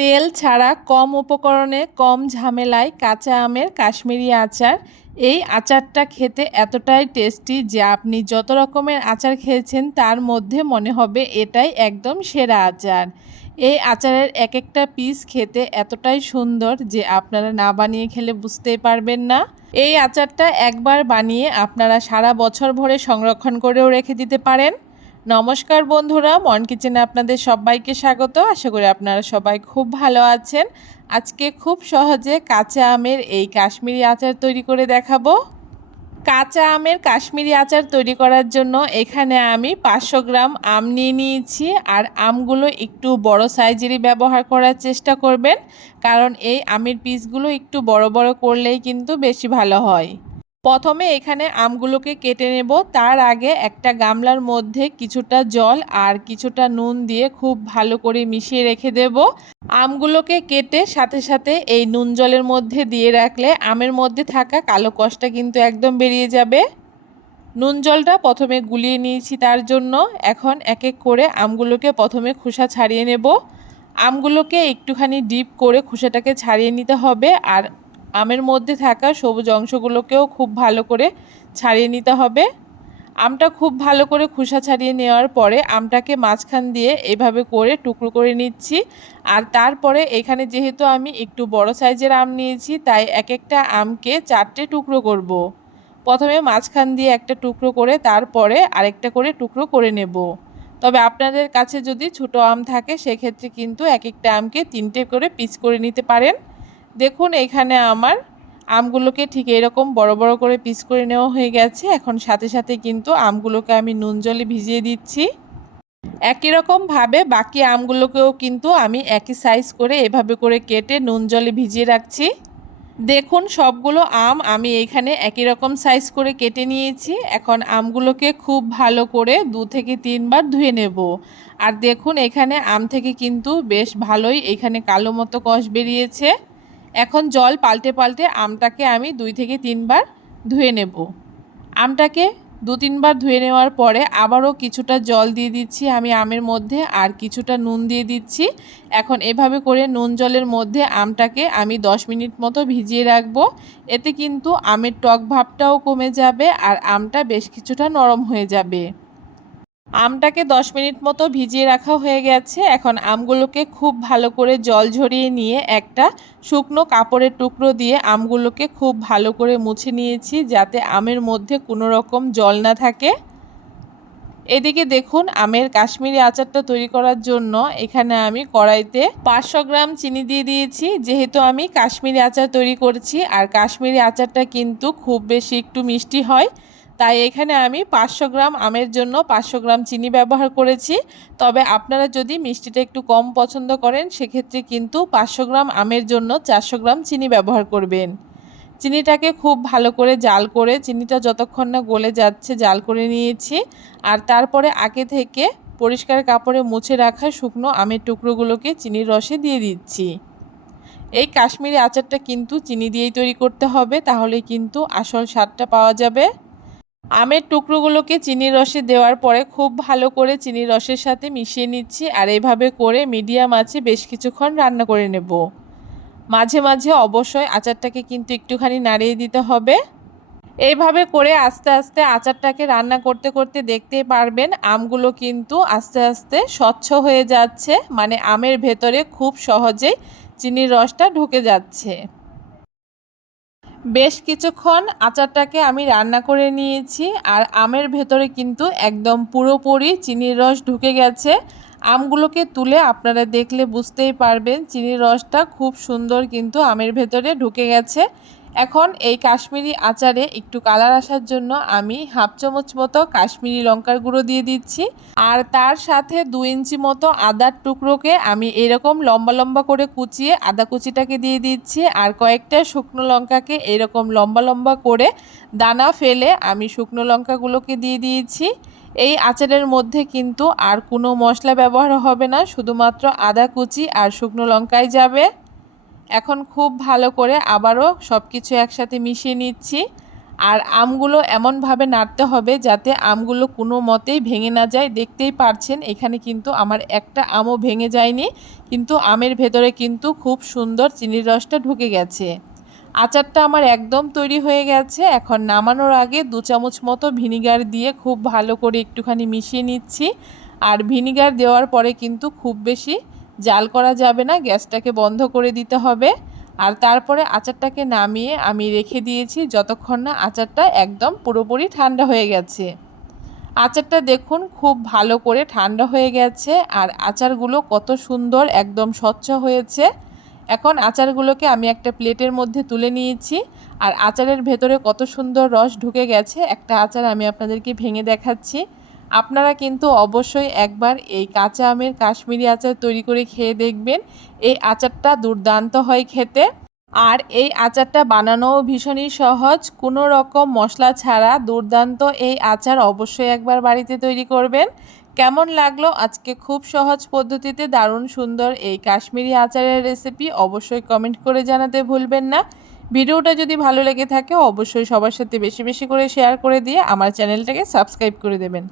তেল ছাড়া কম উপকরণে কম ঝামেলায় কাঁচা আমের কাশ্মীরি আচার। এই আচারটা খেতে এতটাই টেস্টি যে আপনি যত রকমের আচার খেয়েছেন তার মধ্যে মনে হবে এটাই একদম সেরা আচার। এই আচারের এক একটা পিস খেতে এতটাই সুন্দর যে আপনারা না বানিয়ে খেলে বুঝতেই পারবেন না। এই আচারটা একবার বানিয়ে আপনারা সারা বছর ভরে সংরক্ষণ করেও রেখে দিতে পারেন। নমস্কার বন্ধুরা, মন কিচেনে আপনাদের সবাইকে স্বাগত। আশা করি আপনারা সবাই খুব ভালো আছেন। আজকে খুব সহজে কাঁচা আমের এই কাশ্মীরি আচার তৈরি করে দেখাবো। কাঁচা আমের কাশ্মীরি আচার তৈরি করার জন্য এখানে আমি 500 গ্রাম আম নিয়ে নিয়েছি। আর আমগুলো একটু বড় সাইজেরই ব্যবহার করার চেষ্টা করবেন, কারণ এই আমের পিসগুলো একটু বড় বড় করলেই কিন্তু বেশি ভালো হয়। প্রথমে এখানে আমগুলোকে কেটে নেব। তার আগে একটা গামলার মধ্যে কিছুটা জল আর কিছুটা নুন দিয়ে খুব ভালো করে মিশিয়ে রেখে দেব। আমগুলোকে কেটে সাথে সাথে এই নুন জলের মধ্যে দিয়ে রাখলে আমের মধ্যে থাকা কালো কষটা কিন্তু একদম বেরিয়ে যাবে। নুন জলটা প্রথমে গুলিয়ে নিয়েছি, তার জন্য এখন এক এক করে আমগুলোকে প্রথমে খোসা ছাড়িয়ে নেব। আমগুলোকে একটুখানি ডিপ করে খোসাটাকে ছাড়িয়ে নিতে হবে, আর আমের মধ্যে থাকা সবুজ অংশগুলোকেও খুব ভালো করে ছাড়িয়ে নিতে হবে। আমটা খুব ভালো করে খোসা ছাড়িয়ে নেওয়ার পরে আমটাকে মাঝখান দিয়ে এভাবে করে টুকরো করে নিচ্ছি। আর তারপরে এখানে যেহেতু আমি একটু বড় সাইজের আম নিয়েছি, তাই এক একটা আমকে 4টে টুকরো করব। প্রথমে মাঝখান দিয়ে একটা টুকরো করে তারপরে আরেকটা করে টুকরো করে নেব। তবে আপনাদের কাছে যদি ছোটো আম থাকে সেক্ষেত্রে কিন্তু এক একটা আমকে 3টে করে পিস করে নিতে পারেন। দেখুন এখানে আমার আমগুলোকে ঠিক এরকম বড় বড় করে পিস করে নেওয়া হয়ে গেছে। এখন সাথে সাথে কিন্তু আমগুলোকে আমি নুন জলে ভিজিয়ে দিচ্ছি। একই রকমভাবে বাকি আমগুলোকেও কিন্তু আমি একই সাইজ করে এভাবে করে কেটে নুন জলে ভিজিয়ে রাখছি। দেখুন সবগুলো আম আমি এখানে একই রকম সাইজ করে কেটে নিয়েছি। এখন আমগুলোকে খুব ভালো করে 2 থেকে 3 বার ধুয়ে নেব। আর দেখুন এখানে আম থেকে কিন্তু বেশ ভালোই এখানে কালো মতো কষ বেরিয়েছে। এখন জল পাল্টে পাল্টে আমটাকে আমি 2 থেকে 3 বার ধুয়ে নেব। আমটাকে 2-3 বার ধুয়ে নেওয়ার পরে আবারও কিছুটা জল দিয়ে দিচ্ছি আমি আমের মধ্যে, আর কিছুটা নুন দিয়ে দিচ্ছি। এখন এভাবে করে নুন জলের মধ্যে আমটাকে আমি 10 মিনিট মতো ভিজিয়ে রাখবো। এতে কিন্তু আমের টক ভাবটাও কমে যাবে আর আমটা বেশ কিছুটা নরম হয়ে যাবে। আমটাকে 10 মিনিট মতো ভিজিয়ে রাখা হয়ে গেছে। এখন আমগুলোকে খুব ভালো করে জল ঝরিয়ে নিয়ে একটা শুকনো কাপড়ের টুকরো দিয়ে আমগুলোকে খুব ভালো করে মুছে নিয়েছি, যাতে আমের মধ্যে কোনো রকম জল না থাকে। এদিকে দেখুন আমের কাশ্মীরি আচারটা তৈরি করার জন্য এখানে আমি কড়াইতে 500 গ্রাম চিনি দিয়ে দিয়েছি। যেহেতু আমি কাশ্মীরি আচার তৈরি করছি আর কাশ্মীরি আচারটা কিন্তু খুব বেশি একটু মিষ্টি হয়, তাই এখানে আমি 500 গ্রাম আমের জন্য 500 গ্রাম চিনি ব্যবহার করেছি। তবে আপনারা যদি মিষ্টিটা একটু কম পছন্দ করেন সেক্ষেত্রে কিন্তু 500 গ্রাম আমের জন্য 400 গ্রাম চিনি ব্যবহার করবেন। চিনিটাকে খুব ভালো করে জাল করে চিনিটা যতক্ষণ না গলে যাচ্ছে জাল করে নিয়েছি। আর তারপরে আগে থেকে পরিষ্কার কাপড়ে মুছে রাখা শুকনো আমের টুকরোগুলোকে চিনির রসে দিয়ে দিচ্ছি। এই কাশ্মীরি আচারটা কিন্তু চিনি দিয়েই তৈরি করতে হবে, তাহলে কিন্তু আসল স্বাদটা পাওয়া যাবে। আমের টুকরোগুলোকে চিনির রসে দেওয়ার পরে খুব ভালো করে চিনির রসের সাথে মিশিয়ে নিচ্ছি। আর এভাবে করে মিডিয়াম আঁচে বেশ কিছুক্ষণ রান্না করে নেব। মাঝে মাঝে অবশ্যই আচারটাকে কিন্তু একটুখানি নাড়িয়ে দিতে হবে। এইভাবে করে আস্তে আস্তে আচারটাকে রান্না করতে করতে দেখতেই পারবেন আমগুলো কিন্তু আস্তে আস্তে স্বচ্ছ হয়ে যাচ্ছে, মানে আমের ভেতরে খুব সহজেই চিনির রসটা ঢুকে যাচ্ছে। বেশ কিছুক্ষণ আচারটাকে আমি রান্না করে নিয়েছি আর আমের ভেতরে কিন্তু একদম পুরোপুরি চিনির রস ঢুকে গেছে। আমগুলোকে তুলে আপনারা দেখলে বুঝতেই পারবেন চিনির রসটা খুব সুন্দর কিন্তু আমের ভেতরে ঢুকে গেছে। এখন এই কাশ্মীরি আচারে একটু কালার আসার জন্য আমি হাফ চামচ মতো কাশ্মীরি লঙ্কার গুঁড়ো দিয়ে দিচ্ছি। আর তার সাথে 2 ইঞ্চি মতো আদার টুকরোকে আমি এরকম লম্বা লম্বা করে কুচিয়ে আদা কুচিটাকে দিয়ে দিচ্ছি। আর কয়েকটা শুকনো লঙ্কাকে এরকম লম্বা লম্বা করে দানা ফেলে আমি শুকনো লঙ্কাগুলোকে দিয়ে দিয়েছি। এই আচারের মধ্যে কিন্তু আর কোনো মশলা ব্যবহার হবে না, শুধুমাত্র আদা কুচি আর শুকনো লঙ্কাই যাবে। এখন খুব ভালো করে আবারও সব কিছু একসাথে মিশিয়ে নিচ্ছি। আর আমগুলো এমনভাবে নাড়তে হবে যাতে আমগুলো কোনো মতেই ভেঙে না যায়। দেখতেই পারছেন এখানে কিন্তু আমার একটা আমও ভেঙে যায়নি, কিন্তু আমের ভেতরে কিন্তু খুব সুন্দর চিনির রসটা ঢুকে গেছে। আচারটা আমার একদম তৈরি হয়ে গেছে। এখন নামানোর আগে 2 চামচ মতো ভিনিগার দিয়ে খুব ভালো করে একটুখানি মিশিয়ে নিচ্ছি। আর ভিনিগার দেওয়ার পরে কিন্তু খুব বেশি জাল করা যাবে না, গ্যাসটাকে বন্ধ করে দিতে হবে। আর তারপরে আচারটাকে নামিয়ে আমি রেখে দিয়েছি যতক্ষণ না আচারটা একদম পুরোপুরি ঠান্ডা হয়ে গেছে। আচারটা দেখুন খুব ভালো করে ঠান্ডা হয়ে গেছে, আর আচারগুলো কত সুন্দর একদম স্বচ্ছ হয়েছে। এখন আচারগুলোকে আমি একটা প্লেটের মধ্যে তুলে নিয়েছি, আর আচারের ভেতরে কত সুন্দর রস ঢুকে গেছে। একটা আচার আমি আপনাদেরকে ভেঙে দেখাচ্ছি। আপনারা কিন্তু অবশ্যই একবার এই কাঁচা আমের কাশ্মীরি আচার তৈরি করে খেয়ে দেখবেন। এই আচারটা দুর্দান্ত হয় খেতে। আর এই আচারটা বানানোও ভীষণই সহজ, কোনো রকম মশলা ছাড়া দুর্দান্ত এই আচার অবশ্যই একবার বাড়িতে তৈরি করবেন। কেমন লাগলো আজকে খুব সহজ পদ্ধতিতে দারুণ সুন্দর এই কাশ্মীরি আচারের রেসিপি অবশ্যই কমেন্ট করে জানাতে ভুলবেন না। ভিডিওটা যদি ভালো লেগে থাকে অবশ্যই সবার সাথে বেশি বেশি করে শেয়ার করে দিয়ে আমার চ্যানেলটাকে সাবস্ক্রাইব করে দেবেন।